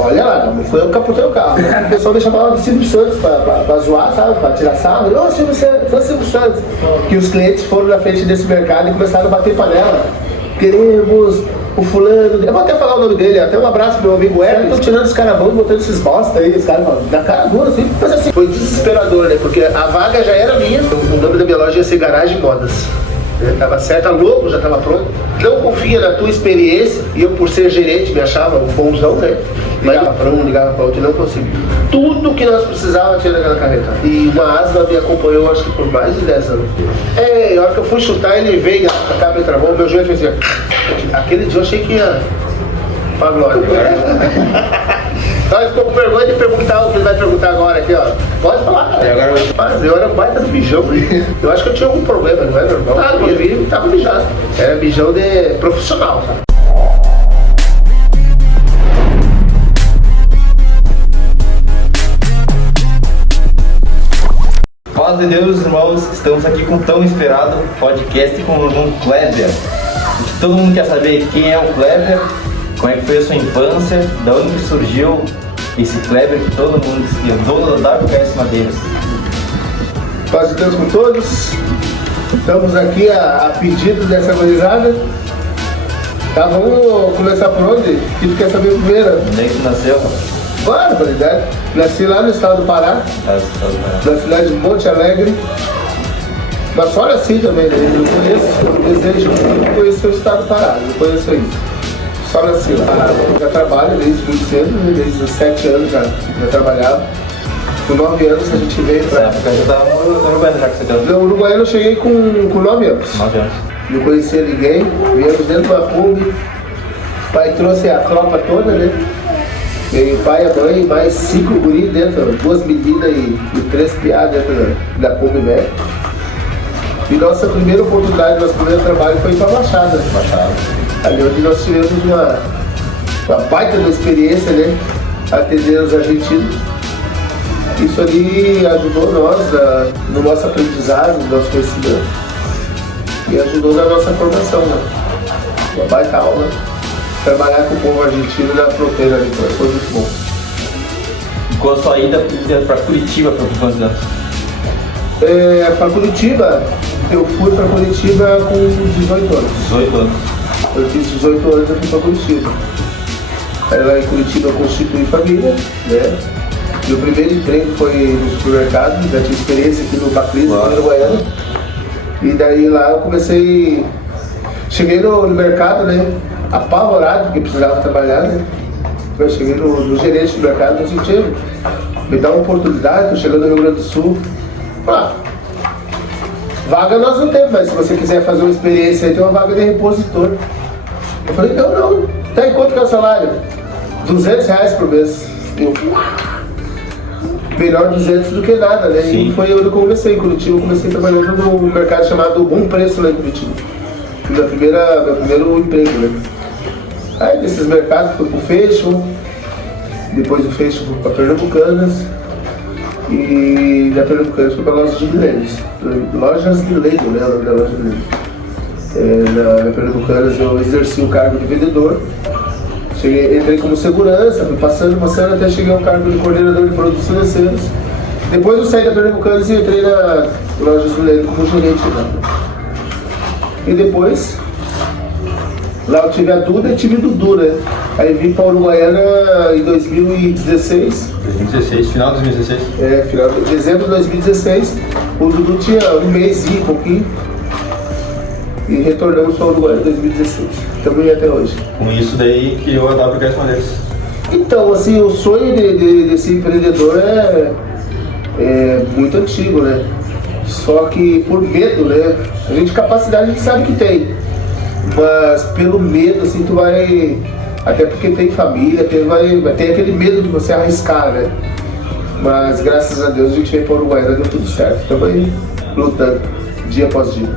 Olha lá, não foi eu que capotei o carro. Né? O pessoal me chamava de Silvio Santos pra zoar, sabe? Pra tirar sarro. Ô, Silvio Santos, ô Silvio Santos. Que os clientes foram na frente desse mercado e começaram a bater panela. Queremos o fulano. Eu vou até falar o nome dele, até um abraço pro meu amigo Hélio. Estão tirando os caras bons, botando esses bosta aí, os caras na cara dura, assim. Mas assim, foi desesperador, né? Porque a vaga já era minha. O nome da minha loja ia ser Garagem Modas. Tava certo, a logo já tava pronto. Não confia na tua experiência. E eu, por ser gerente, me achava um bonzão, né? Ligava para um, ligava para outro e não consegui. Tudo que nós precisávamos tinha naquela carreta. E uma Asda me acompanhou, acho que por mais de 10 anos. A hora que eu fui chutar, ele veio, a capa travou, meu joelho fez assim. Aquele dia eu achei que ia pra glória. Então ele ficou com vergonha de perguntar o que ele vai perguntar agora aqui, ó. Pode falar, cara. Mas eu era baita do bijão. Eu acho que eu tinha algum problema, não é normal? Ah, eu vi, tava bijado. Era bijão de profissional, sabe? Paz de Deus, irmãos, estamos aqui com o tão esperado podcast com o João Kleber. Todo mundo quer saber quem é o Kleber, como é que foi a sua infância, de onde que surgiu esse Kleber que todo mundo diz que é o dono da WKS Madeiras. Paz de Deus com todos. Estamos aqui a pedido dessa gurizada. Tá, vamos começar por onde? Que tu quer saber primeiro? Onde é que tu nasceu, rapaz? Barbaridade. Nasci lá no estado do Pará, na cidade de Monte Alegre. Mas só assim também, né? Eu desejo muito conhecer o estado do Pará, não conheço ainda. Só nasci lá. Já trabalho desde muito cedo, né? Desde os 7 anos já trabalhava. Com 9 anos a gente veio pra... Nessa época já estava no Uruguaiano já que você deu? No Uruguaiano eu cheguei com 9 anos. 9 anos. Não conhecia ninguém, viemos dentro do Acumbi. O pai trouxe a tropa toda, né? Veio o pai, a mãe, mais 5 guris dentro, 2 meninas e 3 piadas dentro da Kombi velho. E nossa primeira oportunidade, nosso primeiro trabalho foi para Baixada. Ali onde nós tivemos uma baita de experiência, né? Atender os argentinos. Isso ali ajudou nós no nosso aprendizado, no nosso conhecimento. E ajudou na nossa formação, né? Uma baita aula. Trabalhar com o povo argentino na fronteira ali, foi muito bom. E com a sua ida para Curitiba, para quantos anos? Para Curitiba, eu fui para Curitiba com 18 anos. 18 anos. Eu fiz 18 anos e fui para Curitiba. Aí lá em Curitiba eu constituí família, né? Meu primeiro emprego foi no supermercado, já tinha experiência aqui no Bacris, no Uruguaiano. E daí lá eu comecei, cheguei no mercado, né? Apavorado, porque precisava trabalhar, né? Eu cheguei no gerente do mercado e disse, me dá uma oportunidade, tô chegando no Rio Grande do Sul. Vaga nós não temos, mas se você quiser fazer uma experiência aí, tem uma vaga de repositor. Eu falei, não, tá em quanto que é o salário? R$200 por mês. Eu, melhor 200 do que nada, né? Sim. E foi onde eu comecei em Curitiba, eu comecei trabalhando no mercado chamado Bom Preço lá em Curitiba. Meu primeiro emprego, né? Aí desses mercados fui pro Fecho, depois do Fecho fui pra Pernambucanas e da Pernambucanas fui pra Lojas de Milênios. Lojas Milênio, né? O nome da Loja de Milênio. Na Pernambucanas eu exerci o cargo de vendedor. Entrei como segurança, fui passando até cheguei ao cargo de coordenador de produtos financeiros. Depois eu saí da Pernambucanas e entrei na Lojas Milênio como gerente lá. E depois, lá eu tive a Duda e tive o Dudu, né? Aí vim para Uruguaiana em 2016. 2016, final de 2016? Final de dezembro de 2016. O Dudu tinha um mês e pouquinho. E retornamos para Uruguaiana em 2016. Estamos aí até hoje. Com isso daí criou a WKS Madeiras. Então, assim, o sonho desse empreendedor é muito antigo, né? Só que por medo, né? A gente capacidade a gente sabe que tem, mas pelo medo, assim, tu vai, até porque tem família, vai ter aquele medo de você arriscar, né? Mas graças a Deus a gente veio para o Uruguaiana, deu tudo certo. Estamos aí lutando, dia após dia.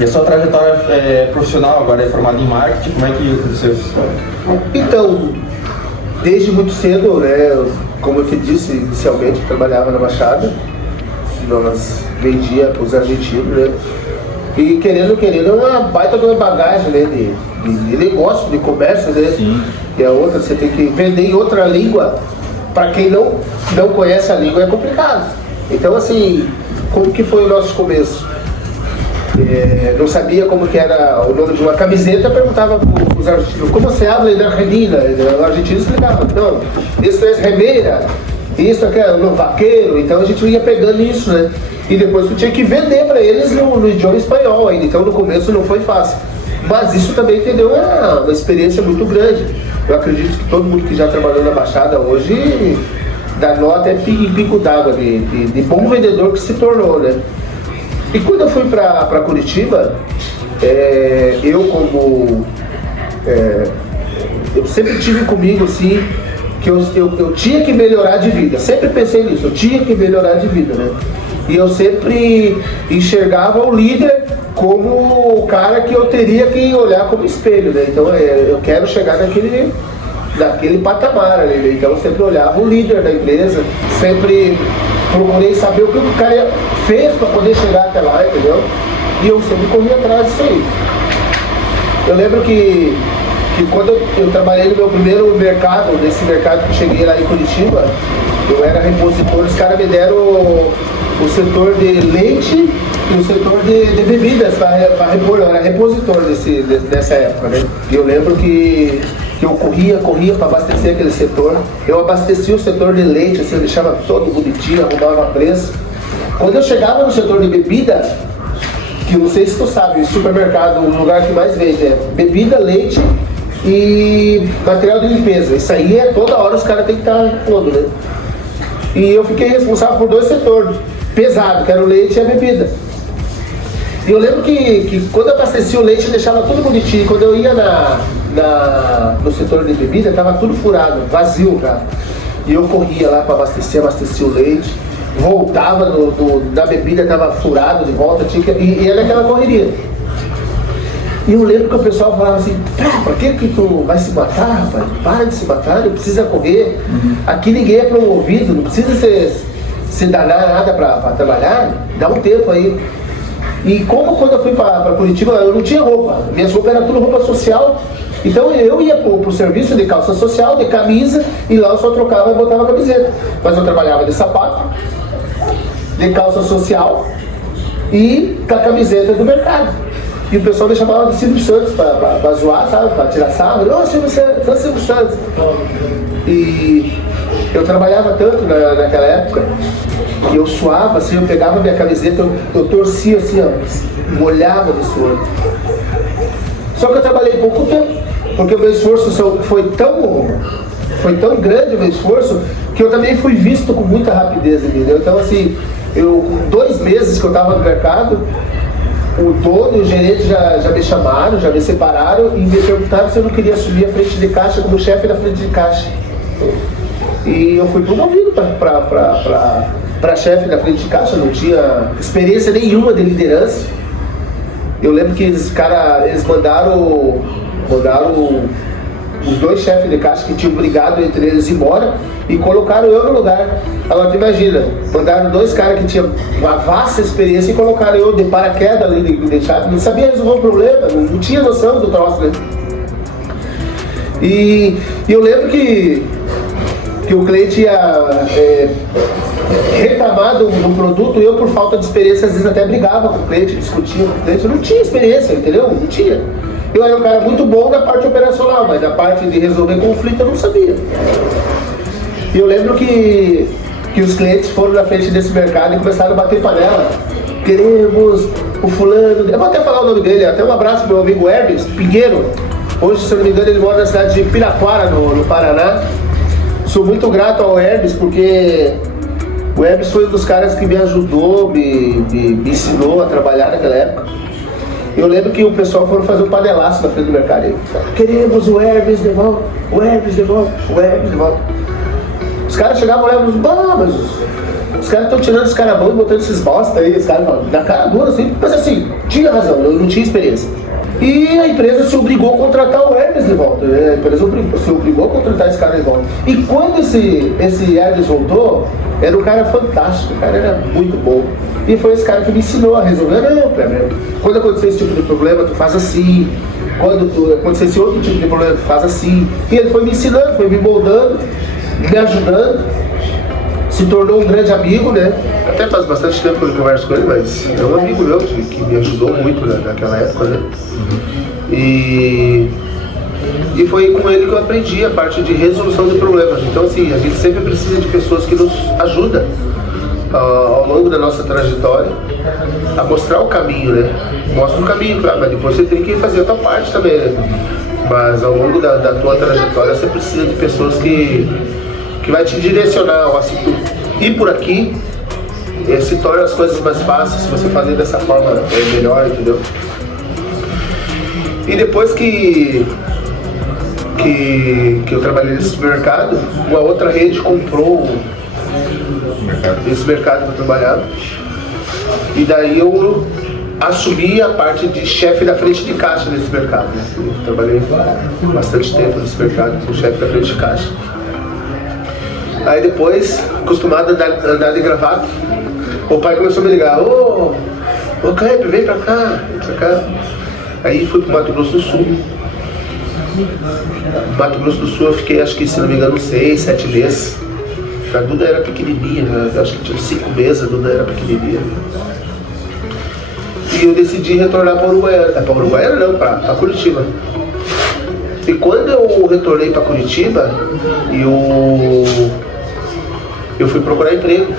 E a sua trajetória profissional agora é formada em marketing, como é que aconteceu? Então, desde muito cedo, né? Como eu te disse inicialmente, eu trabalhava na Baixada. Nós vendia para os argentinos, né? E querendo, é uma baita de uma bagagem, né? de negócio, de comércio, né? Sim. E a outra, você tem que vender em outra língua. Para quem não conhece a língua é complicado. Então, assim, como que foi o nosso começo? Não sabia como que era o nome de uma camiseta, perguntava para os argentinos, como você habla na Argentina? O argentino explicava, não, isso é remeira, isso aqui é no vaqueiro. Então a gente ia pegando isso, né? E depois tu tinha que vender para eles no idioma espanhol ainda. Então no começo não foi fácil. Mas isso também entendeu uma experiência muito grande. Eu acredito que todo mundo que já trabalhou na Baixada hoje dá nota em pico d'água de bom vendedor que se tornou, né? E quando eu fui para Curitiba, eu sempre tive comigo assim, que eu tinha que melhorar de vida. Sempre pensei nisso, eu tinha que melhorar de vida, né? E eu sempre enxergava o líder como o cara que eu teria que olhar como espelho, né? Então eu quero chegar naquele patamar ali, né? Então eu sempre olhava o líder da empresa, sempre procurei saber o que o cara fez para poder chegar até lá, entendeu? E eu sempre corri atrás disso aí. Eu lembro que quando eu trabalhei no meu primeiro mercado, nesse mercado que eu cheguei lá em Curitiba, eu era repositor, os caras me deram o setor de leite e o setor de bebidas para repor. Eu era repositor dessa época, né? E eu lembro que eu corria para abastecer aquele setor. Eu abastecia o setor de leite, assim, eu deixava todo bonitinho, arrumava preço. Quando eu chegava no setor de bebida, que eu não sei se tu sabe, o supermercado, o lugar que mais vende é bebida, leite e material de limpeza. Isso aí toda hora os caras têm que estar pondo, né? E eu fiquei responsável por 2 setores pesados, que era o leite e a bebida. E eu lembro que quando eu abastecia o leite, eu deixava tudo bonitinho. Quando eu ia no setor de bebida, estava tudo furado, vazio já. E eu corria lá para abastecia o leite, voltava da bebida, estava furado de volta, e era aquela correria. E eu lembro que o pessoal falava assim, pra que tu vai se matar, rapaz? Para de se matar, não precisa correr. Aqui ninguém é promovido, não precisa se danar nada para trabalhar, dá um tempo aí. E como quando eu fui para Curitiba, eu não tinha roupa, minhas roupas eram tudo roupa social. Então eu ia pro serviço de calça social, de camisa, e lá eu só trocava e botava a camiseta. Mas eu trabalhava de sapato, de calça social e com a camiseta do mercado. E o pessoal me chamava de Silvio Santos para zoar, sabe? Para tirar sarro. Ô, Silvio Santos. E eu trabalhava tanto naquela época que eu suava, assim, eu pegava minha camiseta, eu torcia assim, ó, molhava de suor. Só que eu trabalhei pouco tempo, porque o meu esforço foi tão grande o meu esforço, que eu também fui visto com muita rapidez, entendeu? Então assim, com 2 meses que eu estava no mercado, o dono e o gerente já me chamaram, já me separaram e me perguntaram se eu não queria assumir a frente de caixa como chefe da frente de caixa. E eu fui promovido para chefe da frente de caixa, não tinha experiência nenhuma de liderança. Eu lembro que eles mandaram os 2 chefes de caixa que tinham brigado entre eles embora e colocaram eu no lugar. Agora tu imagina, mandaram 2 caras que tinham uma vasta experiência e colocaram eu de paraquedas ali, deixaram, não sabia resolver o problema, não tinha noção do troço, né? E eu lembro que o cliente ia reclamar do produto, eu por falta de experiência às vezes até brigava com o cliente, discutia com o cliente, eu não tinha experiência, entendeu? Não tinha. Eu era um cara muito bom na parte operacional, mas na parte de resolver conflito eu não sabia. E eu lembro que os clientes foram na frente desse mercado e começaram a bater panela. Queremos o fulano, eu vou até falar o nome dele, até um abraço pro meu amigo Hermes Pinheiro. Hoje, se eu não me engano, ele mora na cidade de Piraquara, no Paraná. Sou muito grato ao Hermes, porque o Hermes foi um dos caras que me ajudou, me ensinou a trabalhar naquela época. Eu lembro que o pessoal foram fazer um panelaço na frente do mercado. Aí, queremos o Hermes de volta, o Hermes de volta, o Hermes de volta. Os caras chegavam lá e falavam, mas os caras estão tirando os caras bons e botando esses bosta aí. Os caras falam, na cara dura assim. Mas assim, tinha razão, eu não tinha experiência. E a empresa se obrigou a contratar o Hermes de volta. A empresa se obrigou a contratar esse cara de volta. E quando esse Hermes voltou, era um cara fantástico, o cara era muito bom. E foi esse cara que me ensinou a resolver. Não, Kleber, quando acontecer esse tipo de problema, tu faz assim, quando acontecesse outro tipo de problema, faz assim. E ele foi me ensinando, foi me moldando, me ajudando, se tornou um grande amigo, né? Até faz bastante tempo que eu converso com ele, mas é um amigo meu que me ajudou muito naquela época, né? E foi com ele que eu aprendi a parte de resolução de problemas. Então, assim, a gente sempre precisa de pessoas que nos ajudam ao longo da nossa trajetória a mostrar o caminho, né? Mostra o caminho, claro, mas depois você tem que fazer a tua parte também, né? Mas ao longo da tua trajetória você precisa de pessoas que vai te direcionar, ó, se tu ir por aqui, se torna as coisas mais fáceis, se você fazer dessa forma é melhor, entendeu? E depois que eu trabalhei nesse supermercado, uma outra rede comprou esse mercado que eu trabalhava, e daí eu assumi a parte de chefe da frente de caixa nesse mercado, né? Eu trabalhei bastante tempo nesse mercado como chefe da frente de caixa. Aí depois, acostumado a andar de gravata, o pai começou a me ligar: ô Kleber, vem pra cá, vem pra cá. Aí fui pro Mato Grosso do Sul. No Mato Grosso do Sul eu fiquei, acho que, se não me engano, 6, 7 meses. A Duda era pequenininha, né? Acho que tinha 5 meses, a Duda era pequenininha. E eu decidi retornar para Uruguaiana. Para Uruguaiana não, para Curitiba. E quando eu retornei para Curitiba, eu fui procurar emprego.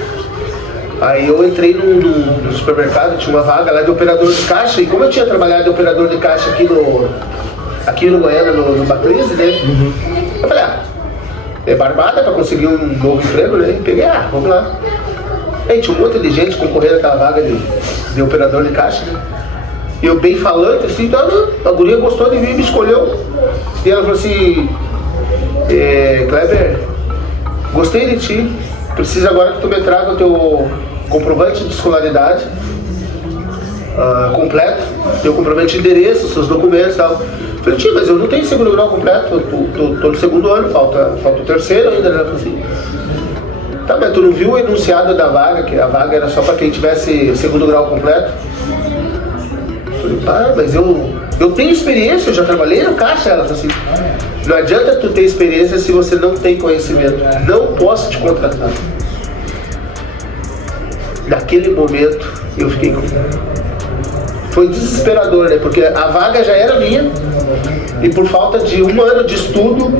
Aí eu entrei no supermercado, tinha uma vaga lá de operador de caixa, e como eu tinha trabalhado de operador de caixa aqui no Goiânia, no Batriz, né? Eu falei, é barbada para conseguir um novo emprego, né? E peguei, vamos lá. Aí tinha um monte de gente concorrendo àquela vaga de operador de caixa, né? E eu bem falante, assim, então, a guria gostou de mim e me escolheu. E ela falou assim: Kleber, gostei de ti, preciso agora que tu me traga o teu comprovante de escolaridade completo, teu comprovante de endereço, seus documentos e tal. Eu falei: tio, mas eu não tenho segundo grau completo, eu tô no segundo ano, falta o terceiro ainda, né? Ela falou assim: tá, mas tu não viu o enunciado da vaga, que a vaga era só para quem tivesse segundo grau completo? Eu falei: mas eu tenho experiência, eu já trabalhei no caixa. Ela falou assim: não adianta tu ter experiência se você não tem conhecimento, não posso te contratar. Naquele momento eu fiquei com... Foi desesperador, né? Porque a vaga já era minha, e por falta de um ano de estudo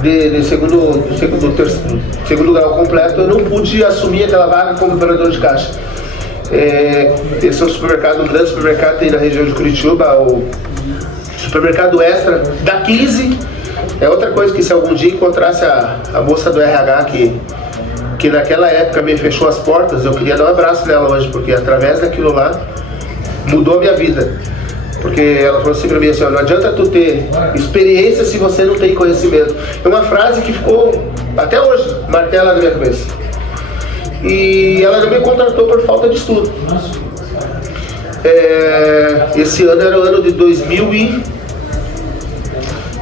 de segundo grau completo, eu não pude assumir aquela vaga como operador de caixa. Esse é um grande supermercado aí na região de Curitiba, o supermercado Extra da 15. É outra coisa que, se algum dia encontrasse a moça do RH que naquela época me fechou as portas, eu queria dar um abraço nela hoje, porque através daquilo lá mudou a minha vida. Porque ela falou assim pra mim, assim: não adianta tu ter experiência se você não tem conhecimento. É uma frase que ficou até hoje, martela na minha cabeça. E ela não me contratou por falta de estudo. Esse ano era o ano de 2000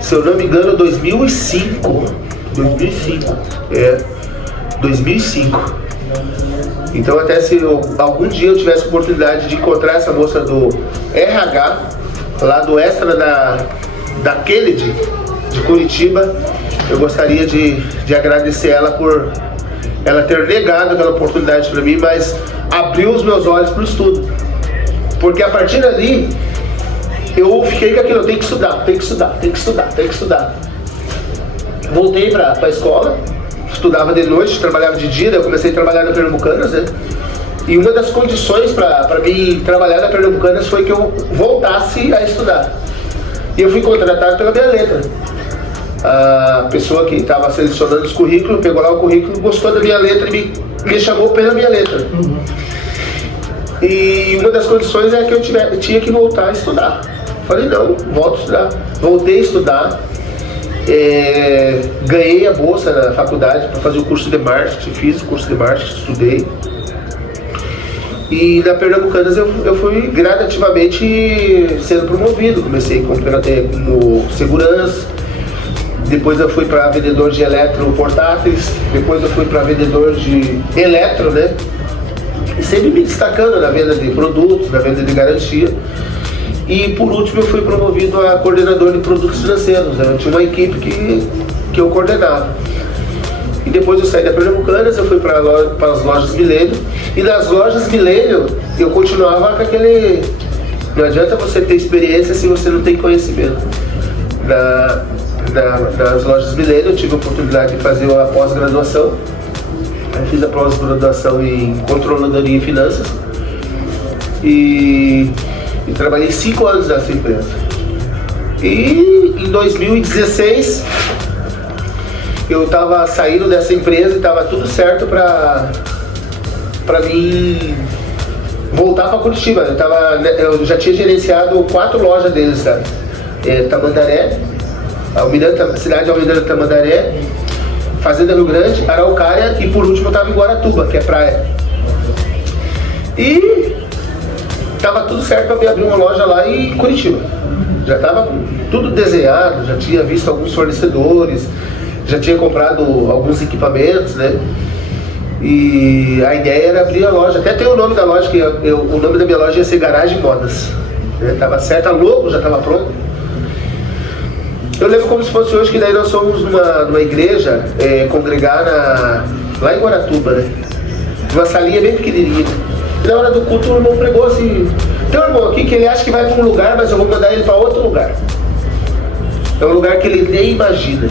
se eu não me engano, 2005. 2005. Então, até se algum dia eu tivesse a oportunidade de encontrar essa moça do RH, lá do Extra da Kennedy, de Curitiba, eu gostaria de agradecer ela por ela ter negado aquela oportunidade para mim, mas abriu os meus olhos para o estudo. Porque a partir dali, eu fiquei com aquilo: eu tenho que estudar. Voltei para a escola, estudava de noite, trabalhava de dia, daí eu comecei a trabalhar na Pernambucanas, né? E uma das condições para mim trabalhar na Pernambucanas foi que eu voltasse a estudar. E eu fui contratado pela minha letra. A pessoa que estava selecionando os currículos pegou lá o currículo, gostou da minha letra e me chamou pela minha letra. E uma das condições é que eu tinha que voltar a estudar. Falei: não, volto a estudar. Voltei a estudar. Ganhei a bolsa na faculdade para fazer o curso de marketing, fiz o curso de marketing, estudei. E na Pernambucanas eu fui gradativamente sendo promovido. Comecei como segurança, depois eu fui para vendedor de eletroportáteis, depois eu fui para vendedor de eletro, né? E sempre me destacando na venda de produtos, na venda de garantia. E por último eu fui promovido a coordenador de produtos financeiros. Eu tinha uma equipe que eu coordenava. E depois eu saí da Pernambucanas, eu fui para as lojas Milênio. E nas lojas Milênio eu continuava com aquele... Não adianta você ter experiência se você não tem conhecimento. Nas lojas Milênio eu tive a oportunidade de fazer a pós-graduação. Eu fiz a pós-graduação em Controladoria e Finanças. E trabalhei 5 anos nessa empresa. E em 2016 eu estava saindo dessa empresa e estava tudo certo para mim voltar para Curitiba. Eu já tinha gerenciado 4 lojas deles, cara. Tamandaré, cidade de Almirante Tamandaré, Fazenda Rio Grande, Araucária e por último eu estava em Guaratuba, que é praia. E estava tudo certo para abrir uma loja lá em Curitiba. Já estava tudo desenhado, já tinha visto alguns fornecedores, já tinha comprado alguns equipamentos, né? E a ideia era abrir a loja. Até tem o nome da loja, o nome da minha loja ia ser Garagem Modas. Estava certo, a logo já estava pronto. Eu lembro como se fosse hoje que daí nós fomos numa igreja congregar lá em Guaratuba, né? Uma salinha bem pequenininha. E na hora do culto o irmão pregou assim: tem um irmão aqui que ele acha que vai para um lugar, mas eu vou mandar ele para outro lugar. É um lugar que ele nem imagina.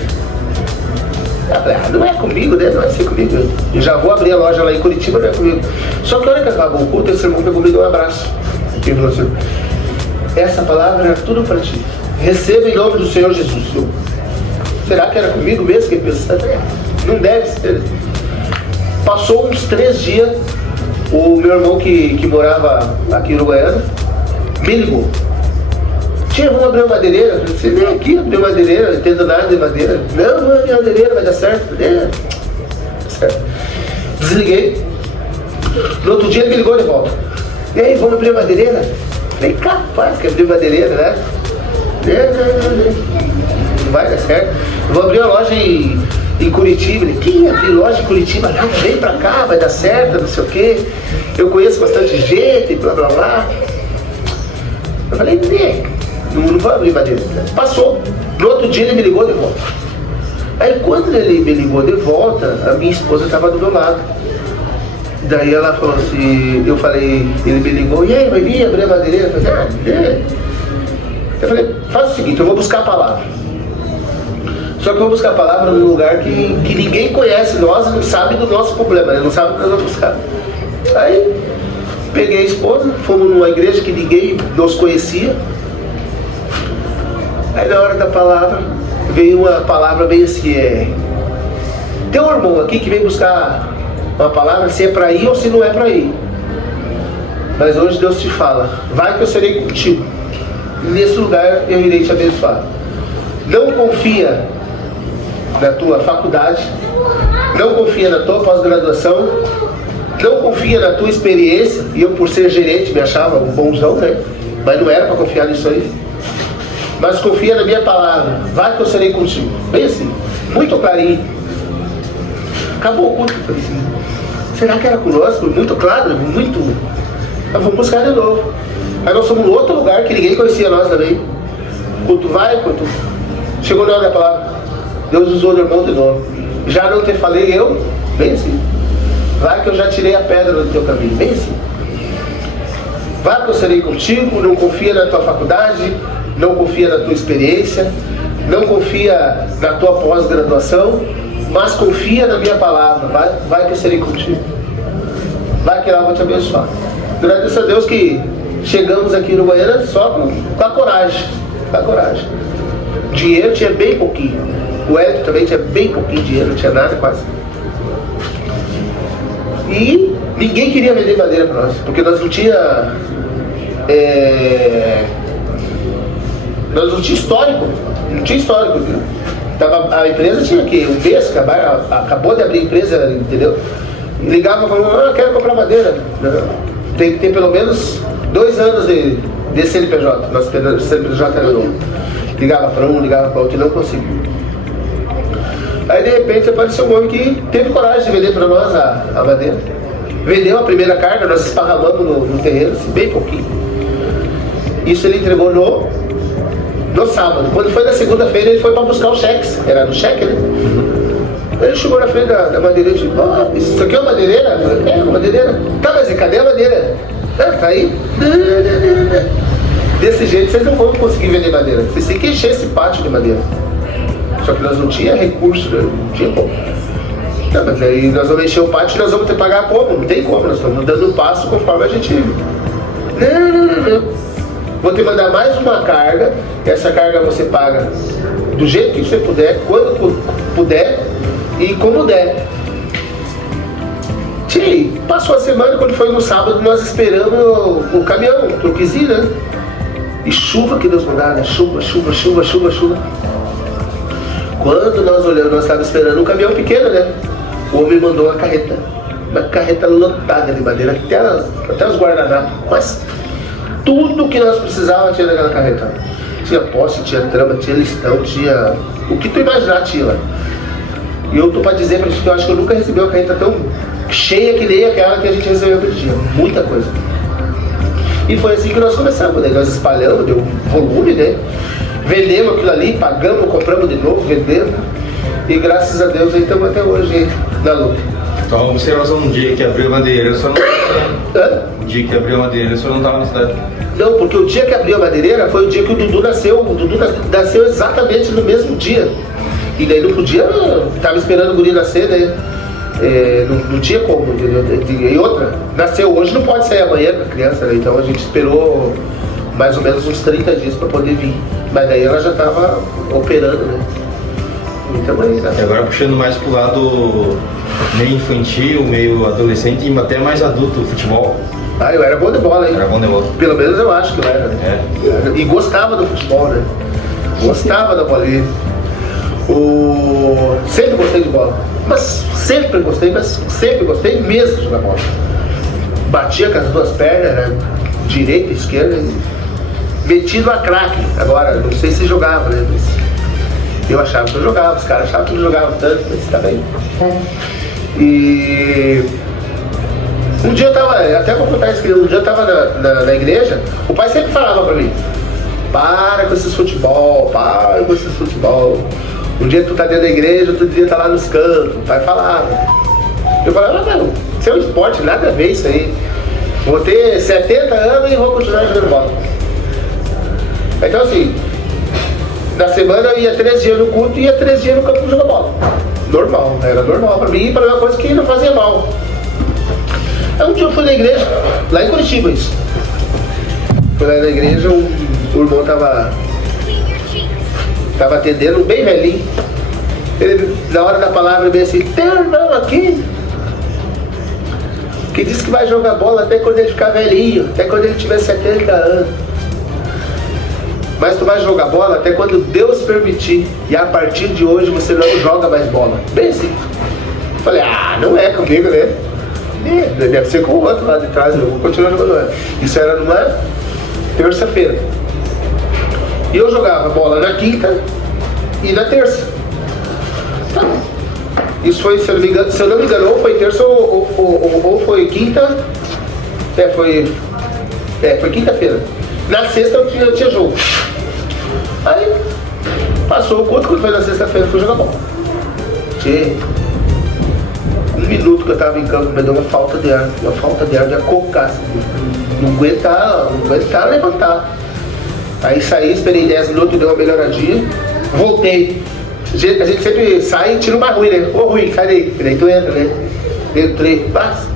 Eu falei, não é comigo, né? Não vai ser comigo. Eu já vou abrir a loja lá em Curitiba, não é comigo. Só que a hora que acabou o culto, esse irmão pegou e me deu um abraço. Ele falou assim: essa palavra era tudo para ti. Receba em nome do Senhor Jesus. Será que era comigo mesmo que ele pensou? Não deve ser. Passou uns 3 dias, o meu irmão que morava aqui no Goiânia me ligou. Tia, vamos abrir uma madeireira? Eu falei, você vem aqui abrir uma madeireira, não entendo nada de madeira. Não, não é minha madeireira, vai dar certo. Certo. Desliguei. No outro dia ele me ligou de volta. E aí, vamos abrir a madeireira? Eu falei, capaz que abrir madeireira, né? Não vai dar certo. Eu vou abrir uma loja em Curitiba. Ele, quem abrir loja em Curitiba? Não, vem pra cá, vai dar certo, não sei o quê. Eu conheço bastante gente, blá blá blá. Eu falei, não vou abrir madeira. Passou. No outro dia ele me ligou de volta. Aí quando ele me ligou de volta, a minha esposa estava do meu lado. Daí ela falou assim, eu falei, ele me ligou, e aí, vai vir abrir a madeireira? Eu falei, Eu falei, faz o seguinte, eu vou buscar a palavra. Só que eu vou buscar a palavra num lugar que ninguém conhece nós e não sabe do nosso problema, né? Não sabe o que nós vamos buscar. Aí, peguei a esposa, fomos numa igreja que ninguém nos conhecia. Aí na hora da palavra, veio uma palavra bem assim, tem um irmão aqui que vem buscar uma palavra se é para ir ou se não é para ir. Mas hoje Deus te fala, vai que eu serei contigo. Nesse lugar eu irei te abençoar. Não confia na tua faculdade, não confia na tua pós-graduação, não confia na tua experiência. E eu, por ser gerente, me achava um bonzão, né? Mas não era para confiar nisso aí. Mas confia na minha palavra, vai que eu serei contigo. Bem assim, muito clarinho. Acabou o culto, eu falei assim, será que era conosco? Muito claro, muito. Mas vamos buscar de novo. Aí nós fomos em outro lugar que ninguém conhecia nós também. Culto vai, culto. Chegou na hora da palavra. Deus usou o irmão de novo. Já não te falei eu? Bem assim. Vai que eu já tirei a pedra do teu caminho. Bem assim. Vai que eu serei contigo. Não confia na tua faculdade. Não confia na tua experiência. Não confia na tua pós-graduação. Mas confia na minha palavra. Vai que eu serei contigo. Vai que lá eu vou te abençoar. Agradeço a Deus que chegamos aqui no Goiânia só com a coragem. Com a coragem. Dinheiro tinha bem pouquinho. O Hélio também tinha bem pouquinho dinheiro, não tinha nada quase. E ninguém queria vender madeira para nós, porque nós não tinha histórico. Não tinha histórico. A empresa tinha aqui, um mês, acabou de abrir a empresa, entendeu? E ligava e falava, eu quero comprar madeira. Tem que ter pelo menos 2 anos de CNPJ. Nosso CNPJ era novo. Ligava para um, ligava para outro e não conseguiu. Aí de repente apareceu um homem que teve coragem de vender para nós a madeira. Vendeu a primeira carga, nós esparramamos no terreno, assim, bem pouquinho. Isso ele entregou no sábado. Quando foi na segunda-feira, ele foi para buscar os cheques. Era no cheque, né? Ele chegou na frente da madeireira e disse: isso aqui é uma madeireira? É uma madeireira. Tá, mas cadê a madeira? Ah, tá aí. Desse jeito vocês não vão conseguir vender madeira. Vocês têm que encher esse pátio de madeira. Só que nós não tinha recurso, né? Não tinha como. Não, mas aí nós vamos encher o pátio e nós vamos ter que pagar como? Não tem como, nós estamos dando um passo conforme a gente... Não. Vou te mandar mais uma carga. Essa carga você paga do jeito que você puder, quando puder e como der. Tchê, passou a semana, quando foi no sábado, nós esperamos o caminhão, o truquezinho, né? E chuva que Deus mandava, né? Chuva. Quando nós olhamos, nós estávamos esperando um caminhão pequeno, né? O homem mandou uma carreta lotada de madeira, até os guardanapos, mas tudo que nós precisávamos tinha naquela carreta. Tinha poste, tinha trama, tinha listão, tinha... O que tu imaginar tinha lá. E eu tô pra dizer pra gente que eu acho que eu nunca recebi uma carreta tão cheia que nem aquela que a gente recebeu aquele dia. Muita coisa. E foi assim que nós começamos, né? Nós espalhamos, deu volume, né? Vendemos aquilo ali, pagamos, compramos de novo, vendemos. E graças a Deus aí estamos até hoje aí, na luta. Então, uma observação, um dia que abriu a madeireira, só não estava. Um dia que abriu a madeireira, só não estava na cidade. Não, porque o dia que abriu a madeireira foi o dia que o Dudu nasceu. O Dudu nasceu exatamente no mesmo dia. E daí não podia, estava esperando o guri nascer, né? Não tinha como, entendeu? E outra, nasceu hoje, não pode sair amanhã com a criança, né? Então a gente esperou mais ou menos uns 30 dias para poder vir. Mas daí ela já estava operando, né? Então aí, né? E agora puxando mais pro lado meio infantil, meio adolescente e até mais adulto, futebol. Ah, eu era bom de bola, hein? Era bom de bola. Pelo menos eu acho que eu era, né? E gostava do futebol, né? Gostava da bolinha. Sempre gostei de bola. Mas sempre gostei mesmo de jogar bola. Batia com as duas pernas, né? Direita e esquerda, metido a craque. Agora, não sei se jogava, né? Mas eu achava que eu jogava, os caras achavam que eu jogava tanto, mas tá bem. E um dia eu tava, até vou contar isso, um dia eu tava na igreja, o pai sempre falava pra mim: para com esses futebol. Um dia tu tá dentro da igreja, outro dia tá lá nos cantos, o pai falava. Eu falava: não, isso é um esporte, nada a ver isso aí. Vou ter 70 anos e vou continuar jogando bola. Então assim, na semana eu ia 3 dias no culto e ia 3 dias no campo jogar bola. Normal, era normal pra mim, pra mim é uma coisa que não fazia mal. Aí um dia eu fui na igreja, lá em Curitiba isso. Fui lá na igreja, o irmão tava atendendo, bem velhinho. Ele, na hora da palavra, bem assim: tem um irmão aqui que disse que vai jogar bola até quando ele ficar velhinho, até quando ele tiver 70 anos. Mas tu vai jogar bola até quando Deus permitir. E a partir de hoje você não joga mais bola. Bem assim. Falei: não é comigo, né? Deve ser com o outro lá de trás, eu vou continuar jogando. Isso era numa terça-feira. E eu jogava bola na quinta e na terça. Tá. Isso foi, se eu não me engano, ou foi terça ou foi quinta. Foi quinta-feira. Na sexta eu tinha jogo. Aí passou o culto, quando foi na sexta-feira eu fui jogar bola. Um minuto que eu tava em campo, me deu uma falta de ar de acocar, assim, não aguentar levantar. Aí saí, esperei 10 minutos, deu uma melhoradinha, voltei. A gente sempre sai e tira uma ruim, né? Ô Rui, sai daí, daí tu entra, né? Entrei,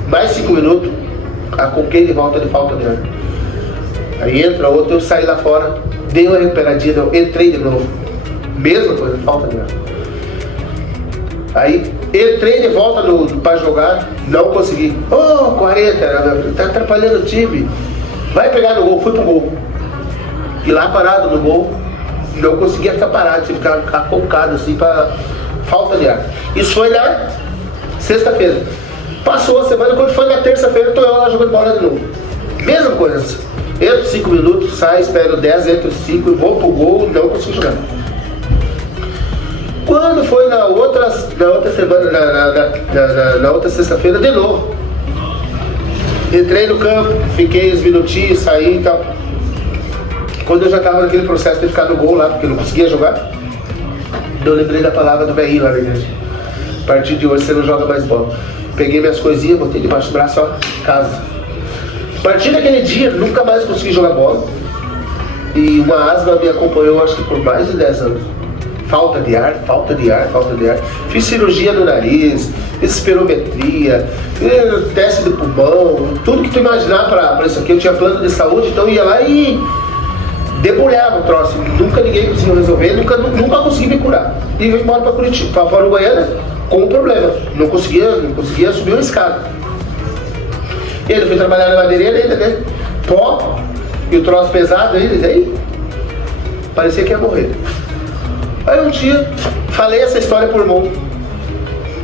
mais 5 minutos, acoquei de volta de falta de ar. Aí entra outro, eu saí lá fora, dei uma recuperadinha, entrei de novo. Mesma coisa, falta de ar. Aí entrei de volta pra jogar, não consegui. 40, tá atrapalhando o time. Vai pegar no gol, fui pro gol. E lá parado no gol, não conseguia ficar parado, tinha que ficar acocado assim pra falta de ar. Isso foi na sexta-feira. Passou a semana, quando foi na terça-feira, tô eu lá jogando bola de novo. Mesma coisa. Entro 5 minutos, saio, espero 10, entro 5 e vou pro gol, não consigo jogar. Quando foi na outra semana, na outra sexta-feira, de novo. Entrei no campo, fiquei uns minutinhos, saí e tal. quando eu já tava naquele processo de ficar no gol lá, porque eu não conseguia jogar, eu lembrei da palavra do velhinho lá na igreja. A partir de hoje você não joga mais bola. Peguei minhas coisinhas, botei debaixo do braço, ó, casa. A partir daquele dia, nunca mais consegui jogar bola. E uma asma me acompanhou, acho que por mais de 10 anos. Falta de ar. Fiz cirurgia no nariz, fiz espirometria, fiz teste do pulmão, tudo que tu imaginar pra isso aqui. Eu tinha plano de saúde, então eu ia lá e debulhava o troço. Nunca ninguém conseguiu resolver, nunca consegui me curar. E vim embora pra Curitiba, pra fora Goiânia, com um problema. Não conseguia subir uma escada. E aí eu fui trabalhar na madeireira ainda, né? Pó, e o troço pesado ainda, e daí parecia que ia morrer. Aí um dia, falei essa história pro irmão.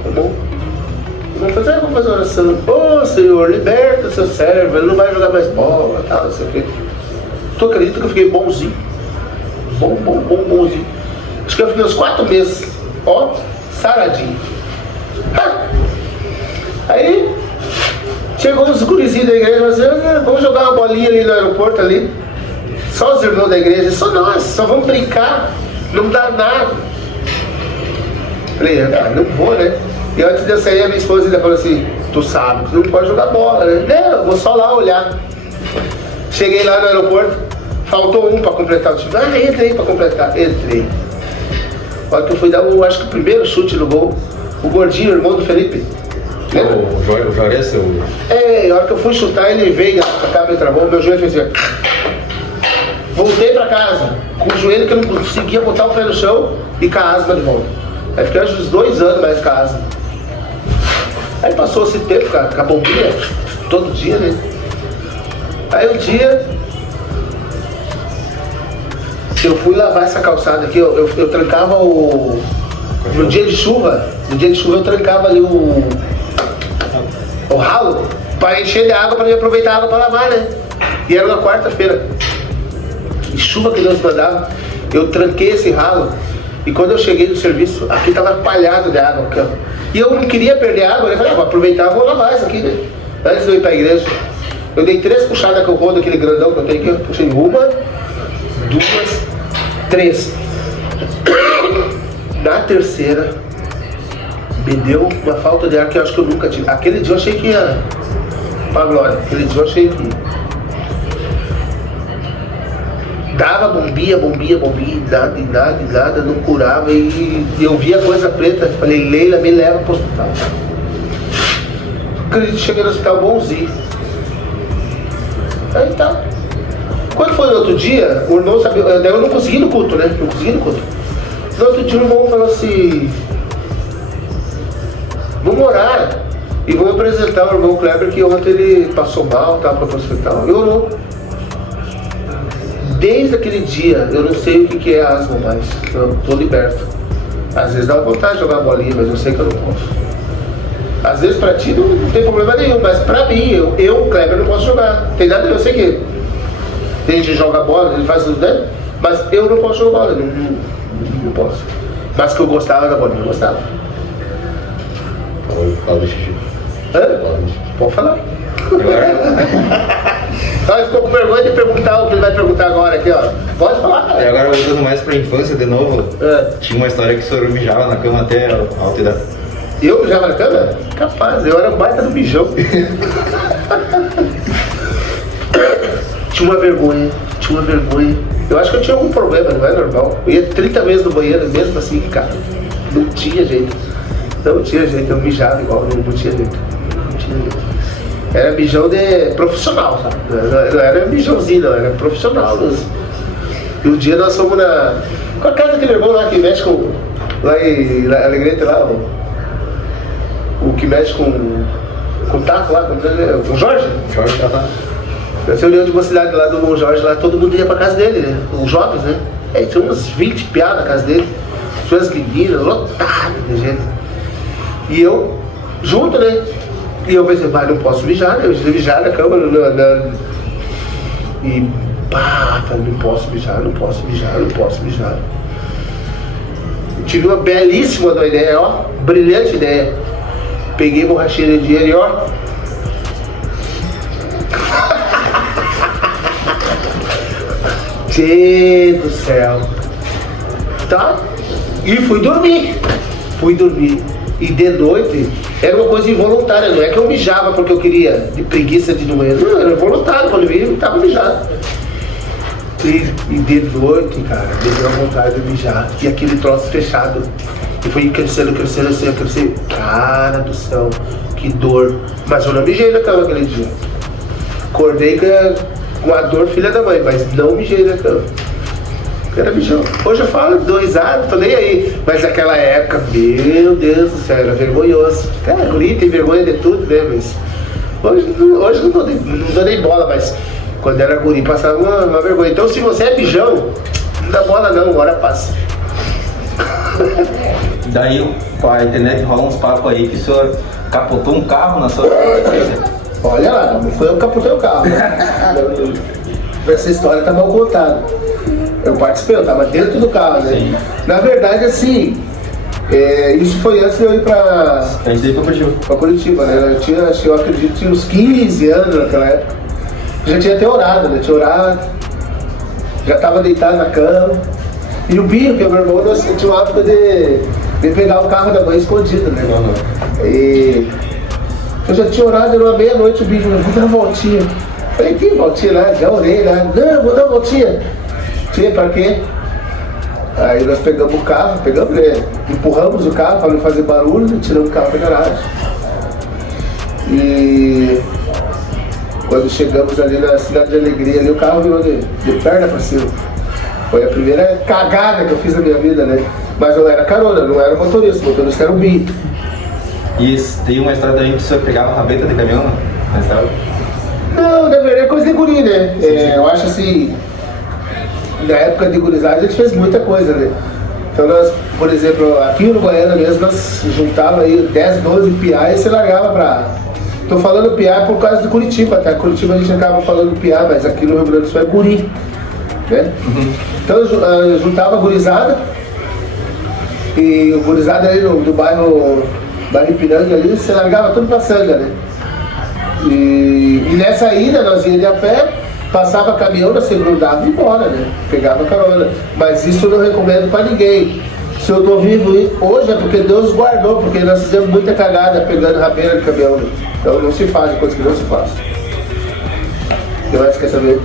Irmão falou, vamos fazer uma oração. Ô Senhor, liberta o seu servo, ele não vai jogar mais bola, tal, não sei o quê. Tu acredita que eu fiquei bonzinho? Bonzinho. Acho que eu fiquei uns 4 meses, ó, saradinho. Aí, chegou uns gurizinhos da igreja e falou assim, vamos jogar uma bolinha ali no aeroporto ali. Só os irmãos da igreja, só nós, só vamos brincar. Não dá nada. Falei, não vou, né? E antes de eu sair, a minha esposa ainda falou assim, tu sabe, tu não pode jogar bola, né? Não, eu vou só lá olhar. Cheguei lá no aeroporto, faltou um pra completar o time. Entrei pra completar. Entrei. A hora que eu fui dar, acho que o primeiro chute no gol, o gordinho, o irmão do Felipe. Lembra? O Jorge, a hora que eu fui chutar, ele veio pra cá, me travou, meu joelho fez assim. Voltei pra casa, com o joelho que eu não conseguia botar o pé no chão e com a asma de volta. Aí fiquei uns 2 anos mais com a asma. Aí passou esse tempo com a bombinha, todo dia, né? Aí um dia, eu fui lavar essa calçada aqui, eu trancava o... No dia de chuva eu trancava ali o ralo para encher de água, para me aproveitar a água para lavar, né? E era na quarta-feira. Que chuva que Deus mandava, eu tranquei esse ralo e quando eu cheguei no serviço, aqui tava palhado de água, aqui, ó. E eu não queria perder água, né? Falei, vou aproveitar, vou lavar isso aqui, né? Antes de eu ir pra igreja. Eu dei 3 puxadas com o rodo, aquele grandão que eu tenho aqui, eu puxei 1, 2, 3. Na terceira, me deu uma falta de ar que eu acho que eu nunca tive. Aquele dia eu achei que ia pra glória, aquele dia eu achei que dava bombinha, nada, não curava e eu via coisa preta. Falei, Leila, me leva pro hospital. Acredito que cheguei no hospital bonzinho. Aí tá. Quando foi no outro dia, o irmão sabia, eu não consegui no culto, né? No outro dia o irmão falou assim, vamos orar e vamos apresentar o irmão Kleber que ontem ele passou mal, estava para o hospital. E orou. Desde aquele dia, eu não sei o que é asma mais, eu estou liberto. Às vezes dá vontade de jogar bolinha, mas eu sei que eu não posso. Às vezes pra ti não tem problema nenhum, mas pra mim, eu Kleber, não posso jogar. Tem nada, eu sei que tem gente que joga bola, ele faz tudo, né? Mas eu não posso jogar bola, não posso. Mas que eu gostava da bolinha, eu gostava. Fala do xixi. Pode falar. Ele ficou com vergonha de perguntar o que ele vai perguntar agora aqui, ó. Pode falar. E agora voltando mais pra infância de novo, tinha uma história que o senhor mijava na cama até a alta idade. Eu mijava na cama? Capaz, eu era baita do mijão. Tinha uma vergonha. Eu acho que eu tinha algum problema, não é normal. Eu ia 30 vezes no banheiro, mesmo assim, cara. Não tinha jeito. Eu mijava igual, não tinha jeito. Era mijão de profissional, sabe? Não era mijãozinho, não, era profissional. E um dia nós fomos na... Qual a casa daquele irmão lá que mexe com... Lá em Alegrete, lá, o que mexe com taco lá, o Jorge? Jorge, tá. Nós reunião de uma cidade lá do irmão Jorge, lá todo mundo ia pra casa dele, né? Os jovens, né? Aí tinha umas 20 piadas na casa dele. Tinha umas meninas, lotadas de gente. E eu, junto, né? E eu pensei, não posso mijar, né? Eu ia mijar na cama, e pá, não posso mijar. Eu tive uma belíssima ideia, ó, brilhante ideia. Peguei borrachinha de dinheiro e ó. Gente do céu. Tá? E fui dormir. E de noite, era uma coisa involuntária, não é que eu mijava porque eu queria, de preguiça de doer. Não, era voluntário, quando eu vi, eu tava mijado. E de noite, cara, me deu a vontade de mijar. E aquele troço fechado. E foi crescendo assim. Cara do céu, que dor. Mas eu não mijei na cama aquele dia. Acordei com a dor filha da mãe, mas não mijei na cama. Era mijão. Hoje eu falo, dou risada, tô nem aí. Mas naquela época, meu Deus do céu, era vergonhoso. Cara, guri tem vergonha de tudo, né? Mas hoje não dou nem bola, mas quando era guri passava uma vergonha. Então se você é mijão, não dá bola não, uma hora passa. Daí com a internet rola uns papos aí que o senhor capotou um carro na sua vida. Olha lá, não foi eu que capotei o carro. Essa história tá mal contada. Eu participei, eu tava dentro do carro, né? Sim. Na verdade, assim, isso foi antes de eu ir Antes de ir pra Curitiba, né? Eu acredito, tinha uns 15 anos naquela época. Já tinha até orado, né? Tinha orado, já tava deitado na cama. E o Binho, que é o meu irmão, nós tinha uma época de pegar o carro da mãe escondido, né? E eu já tinha orado, era uma meia-noite, o Binho falou, vou dar uma voltinha. Falei, que voltinha lá? Já orei lá. Não, vou dar uma voltinha. Tinha pra quê? Aí nós pegamos o carro, empurramos o carro para não fazer barulho e tiramos o carro da garagem. E quando chegamos ali na Cidade de Alegria, ali, o carro virou de perna para cima. Foi a primeira cagada que eu fiz na minha vida, né? Mas não era carona, não era motorista, o motorista era o Binho. E tem uma história também que o senhor pegava a rabeta de caminhão, né? Na estrada? Não, na verdade é coisa de guri, né? Eu acho assim, na época de gurizada a gente fez muita coisa, né? Então nós, por exemplo, aqui no Uruguaiana mesmo, nós juntava aí 10, 12 piá e você largava pra... Tô falando piá por causa de Curitiba, tá? Curitiba a gente acaba falando piá, mas aqui no Rio Grande do Sul é guri, né? Então eu juntava a gurizada, e o gurizada ali do bairro Ipiranga ali, você largava tudo pra Sanga, né? E nessa ida nós íamos a pé, passava caminhão, nós se grudava e ia embora, né? Pegava carona. Mas isso eu não recomendo pra ninguém. Se eu tô vivo hoje é porque Deus guardou, porque nós fizemos muita cagada pegando rabeira de caminhão, né? Então não se faz, coisa que não se faz. O que mais quer saber?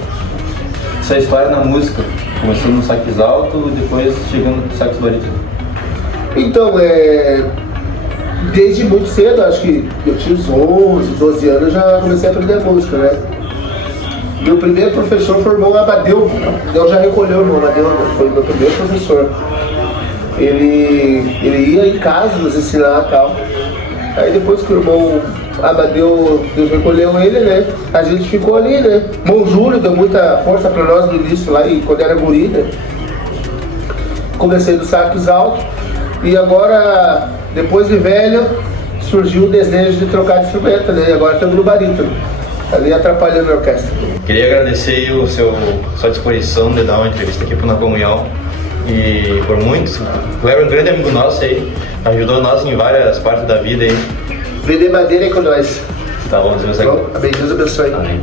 Essa história na música, começou no Saques Alto e depois chegando no Saques Barítono. Então, desde muito cedo, acho que eu tinha uns 11, 12 anos, já comecei a aprender música, né? Meu primeiro professor foi o irmão Amadeu. Eu já recolheu o irmão Amadeu, né? Foi o meu primeiro professor. Ele ia em casa nos ensinar e tal. Aí depois que o irmão Amadeu, Deus recolheu ele, né? A gente ficou ali, né? Irmão Júlio deu muita força pra nós no início lá, e quando era guri, né? Comecei do Saques Alto. E agora, depois de velho, surgiu o desejo de trocar de instrumento, né? E agora estamos no barítono, ali atrapalhando a orquestra. Queria agradecer sua disposição de dar uma entrevista aqui pro Na Comunhão. E por muitos, o Cleber é um grande amigo nosso aí, ajudou nós em várias partes da vida aí. Vender madeira aí com nós. Tá bom, Deus abençoe. Deus abençoe. Amém.